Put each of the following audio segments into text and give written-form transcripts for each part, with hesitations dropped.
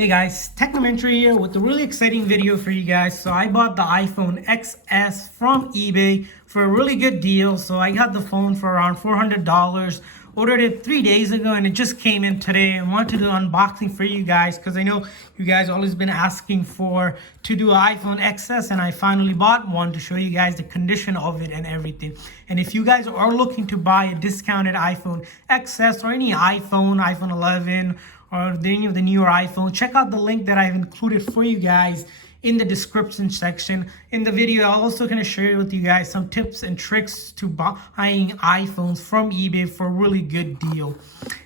Hey guys, Technomentary here with a really exciting video for you guys. So I bought the iPhone XS from eBay for a really good deal. So I got the phone for around $400. Ordered it 3 days ago and it just came in today. I wanted to do an unboxing for you guys because I know you guys always been asking to do an iPhone XS, and I finally bought one to show you guys the condition of it and everything. And if you guys are looking to buy a discounted iPhone XS or any iPhone 11 or any of the newer iPhone, check out the link that I've included for you guys in the description section. In the video, I'm also going to share with you guys some tips and tricks to buying iPhones from eBay for a really good deal.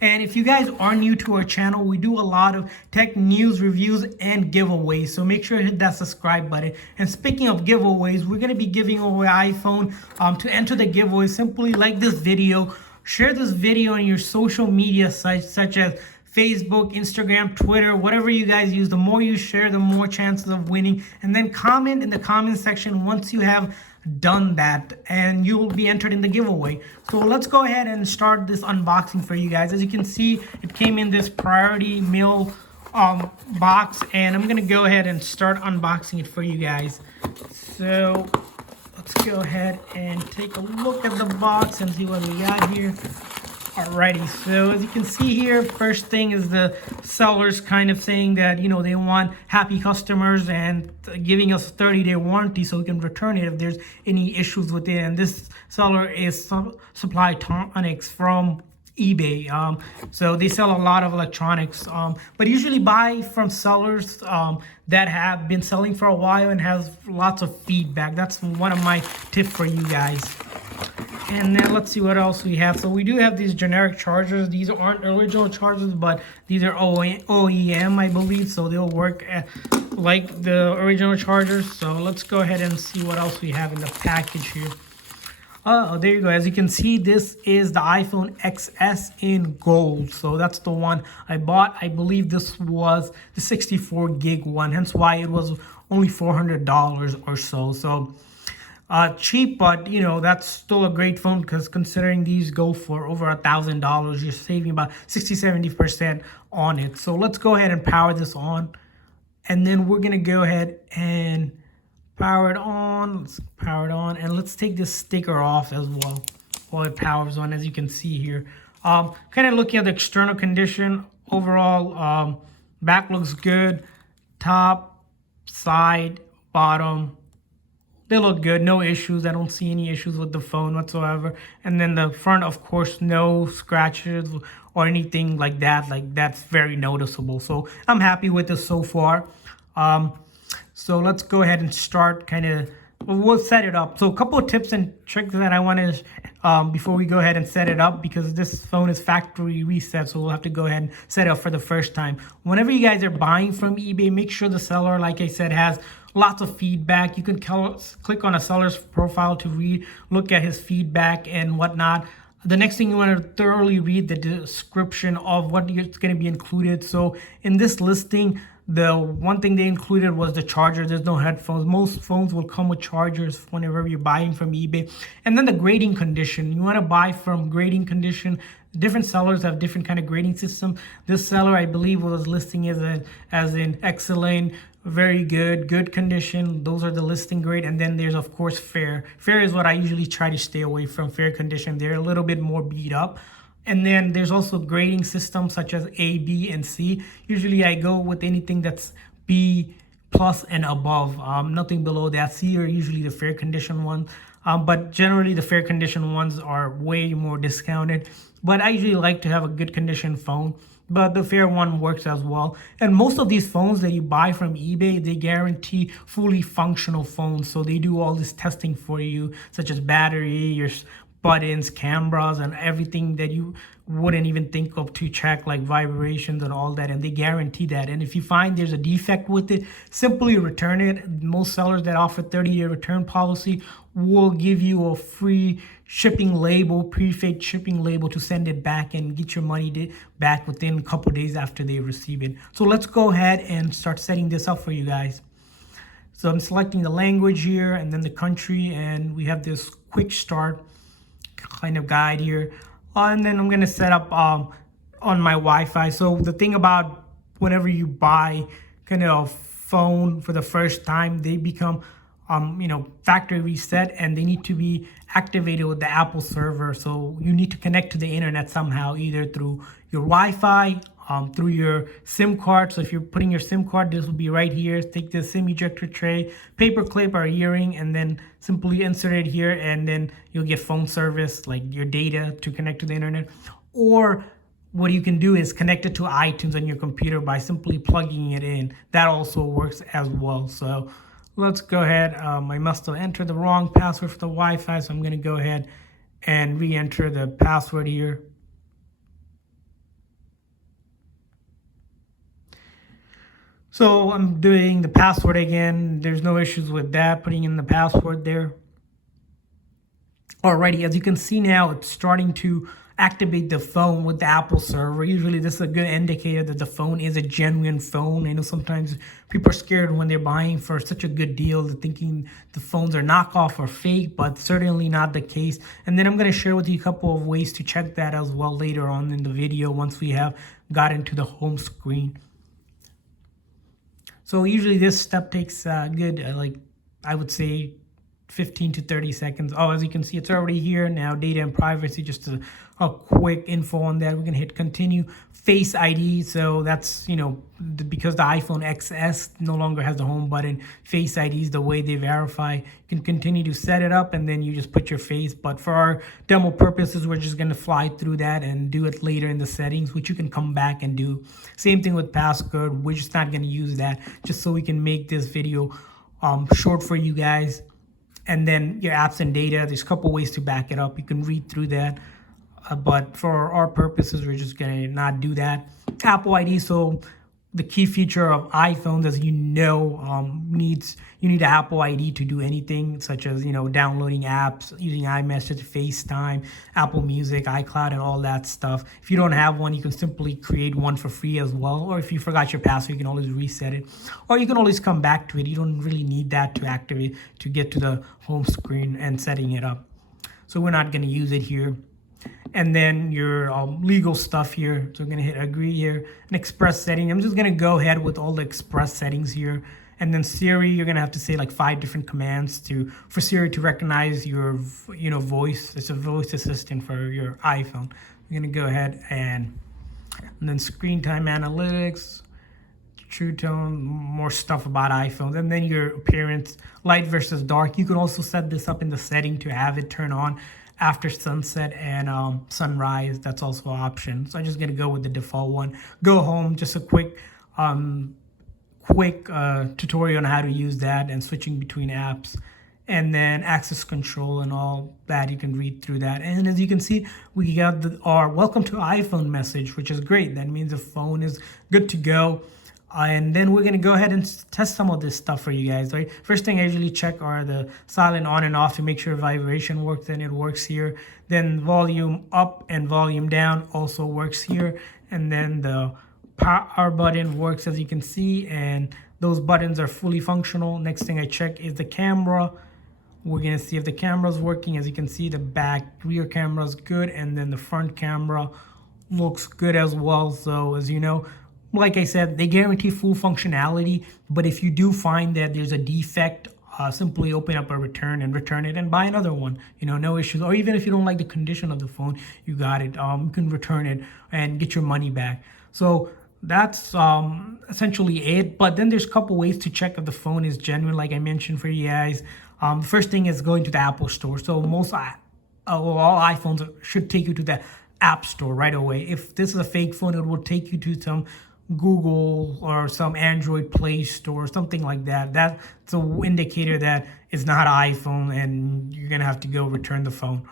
And if you guys are new to our channel, we do a lot of tech news, reviews, and giveaways. So make sure to hit that subscribe button. And speaking of giveaways, we're going to be giving away iPhone. To enter the giveaway, simply like this video, share this video on your social media sites such as Facebook, Instagram, Twitter, whatever you guys use. The more you share, the more chances of winning. And then comment in the comment section once you have done that, and you will be entered in the giveaway. So let's go ahead and start this unboxing for you guys. As you can see, it came in this priority mail box, and I'm gonna go ahead and start unboxing it for you guys. So let's go ahead and take a look at the box and see what we got here. Alrighty, so as you can see here, first thing is the sellers kind of saying that, you know, they want happy customers and giving us a 30-day warranty so we can return it if there's any issues with it. And this seller is Supplytronics from eBay. So they sell a lot of electronics, but usually buy from sellers that have been selling for a while and has lots of feedback. That's one of my tips for you guys. And then let's see what else we have. So we do have these generic chargers. These aren't original chargers, but these are OEM, I believe. So they'll work like the original chargers. So let's go ahead and see what else we have in the package here. Oh, there you go. As you can see, this is the iPhone XS in gold. So that's the one I bought. I believe this was the 64 gig one, hence why it was only $400 or so. So cheap, but you know, that's still a great phone because considering these go for over $1,000, you're saving about 60-70% on it. So let's go ahead and power this on, and then we're gonna go ahead and power it on. Let's power it on, and let's take this sticker off as well while it powers on. As you can see here, kind of looking at the external condition overall, back looks good, top, side, bottom, they look good, no issues. I don't see any issues with the phone whatsoever. And then the front, of course, no scratches or anything like that. Like, that's very noticeable. So I'm happy with this so far. So let's go ahead and start we'll set it up. So a couple of tips and tricks that I want to, before we go ahead and set it up, because this phone is factory reset, so we'll have to go ahead and set it up for the first time. Whenever you guys are buying from eBay, make sure the seller, like I said, has lots of feedback. You can click on a seller's profile to look at his feedback and whatnot. The next thing, you want to thoroughly read the description of what is going to be included. So in this listing, the one thing they included was the charger. There's no headphones. Most phones will come with chargers whenever you're buying from eBay. And then the grading condition. You want to buy from grading condition. Different sellers have different kind of grading system. This seller, I believe, was listing as in excellent, very good condition. Those are the listing grade. And then there's, of course, fair. Fair is what I usually try to stay away from. Fair condition. They're a little bit more beat up. And then there's also grading systems such as A, B, and C. Usually I go with anything that's B plus and above, nothing below that. C are usually the fair condition ones, but generally the fair condition ones are way more discounted. But I usually like to have a good condition phone, but the fair one works as well. And most of these phones that you buy from eBay, they guarantee fully functional phones. So they do all this testing for you, such as battery, your buttons, cameras, and everything that you wouldn't even think of to check, like vibrations and all that, and they guarantee that. And if you find there's a defect with it, simply return it. Most sellers that offer 30-day return policy will give you a free shipping label, prepaid shipping label, to send it back and get your money back within a couple days after they receive it. So let's go ahead and start setting this up for you guys. So I'm selecting the language here and then the country, and we have this quick start kind of guide here. And then I'm going to set up on my Wi-Fi. So the thing about whenever you buy kind of phone for the first time, they become factory reset, and they need to be activated with the Apple server. So you need to connect to the internet somehow, either through your Wi-Fi, through your SIM card. So if you're putting your SIM card, this will be right here. Take the SIM ejector tray, paper clip or earring, and then simply insert it here, and then you'll get phone service, like your data to connect to the internet. Or what you can do is connect it to iTunes on your computer by simply plugging it in. That also works as well. So let's go ahead. I must have entered the wrong password for the Wi-Fi, so I'm going to go ahead and re-enter the password here. So I'm doing the password again. There's no issues with that, putting in the password there. Alrighty, as you can see now, it's starting to activate the phone with the Apple server. Usually this is a good indicator that the phone is a genuine phone. I know sometimes people are scared when they're buying for such a good deal, they're thinking the phones are knockoff or fake, but certainly not the case. And then I'm going to share with you a couple of ways to check that as well later on in the video once we have got into the home screen. So usually this step takes good, I would say 15 to 30 seconds. Oh, as you can see, it's already here now. Data and privacy, just a quick info on that. We're gonna hit continue. Face ID, so that's because the iPhone XS no longer has the home button. Face ID is the way they verify. You can continue to set it up, and then you just put your face. But for our demo purposes, we're just gonna fly through that and do it later in the settings, which you can come back and do. Same thing with passcode. We're just not gonna use that, just so we can make this video short for you guys. And then your apps and data, there's a couple ways to back it up. You can read through that. But for our purposes, we're just going to not do that. Apple ID, so the key feature of iPhones, as you need an Apple ID to do anything, such as downloading apps, using iMessage, FaceTime, Apple Music, iCloud, and all that stuff. If you don't have one, you can simply create one for free as well. Or if you forgot your password, you can always reset it. Or you can always come back to it. You don't really need that to activate, to get to the home screen and setting it up. So we're not going to use it here. And then your legal stuff here. So we're going to hit agree here. And express setting. I'm just going to go ahead with all the express settings here. And then Siri, you're going to have to say like 5 different commands for Siri to recognize your voice. It's a voice assistant for your iPhone. We're going to go ahead and then screen time analytics, True Tone, more stuff about iPhones. And then your appearance, light versus dark. You can also set this up in the setting to have it turn on after sunset and sunrise. That's also an option. So I'm just gonna go with the default one. Go home, just a quick tutorial on how to use that and switching between apps. And then access control and all that, you can read through that. And as you can see, we got our welcome to iPhone message, which is great. That means the phone is good to go. And then we're going to go ahead and test some of this stuff for you guys, right? First thing I usually check are the silent on and off to make sure vibration works, and it works here. Then volume up and volume down also works here. And then the power button works, as you can see, and those buttons are fully functional. Next thing I check is the camera. We're going to see if the camera is working. As you can see, the back rear camera is good, and then the front camera looks good as well. So as you know, like I said, they guarantee full functionality, but if you do find that there's a defect, simply open up a return and return it and buy another one. No issues. Or even if you don't like the condition of the phone, you got it. You can return it and get your money back. So that's essentially it. But then there's a couple ways to check if the phone is genuine, like I mentioned for you guys. First thing is going to the Apple Store. So all iPhones should take you to the App Store right away. If this is a fake phone, it will take you to some Google or some Android Play Store, something like that. That's an indicator that it's not an iPhone, and you're gonna have to go return the phone.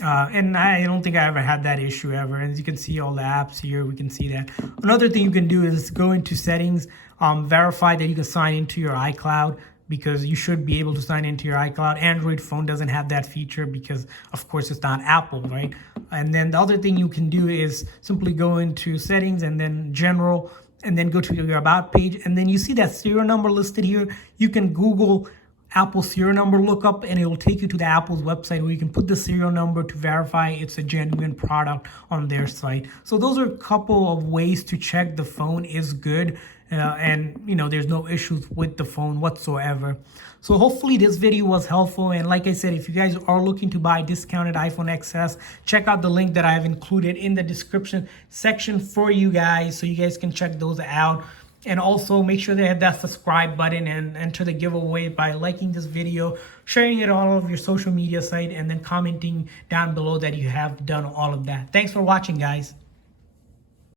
And I don't think I ever had that issue ever. As you can see, all the apps here, we can see that. Another thing you can do is go into settings, verify that you can sign into your iCloud, because you should be able to sign into your iCloud. Android phone doesn't have that feature because, of course, it's not Apple, right? And then the other thing you can do is simply go into settings and then general, and then go to your about page. And then you see that serial number listed here. You can Google Apple serial number lookup, and it will take you to the Apple's website where you can put the serial number to verify it's a genuine product on their site. So those are a couple of ways to check the phone is good, and there's no issues with the phone whatsoever. So hopefully this video was helpful, and like I said, if you guys are looking to buy discounted iPhone XS, check out the link that I have included in the description section for you guys, so you guys can check those out. And also make sure they hit that subscribe button and enter the giveaway by liking this video, sharing it on all of your social media site, and then commenting down below that you have done all of that. Thanks for watching, guys.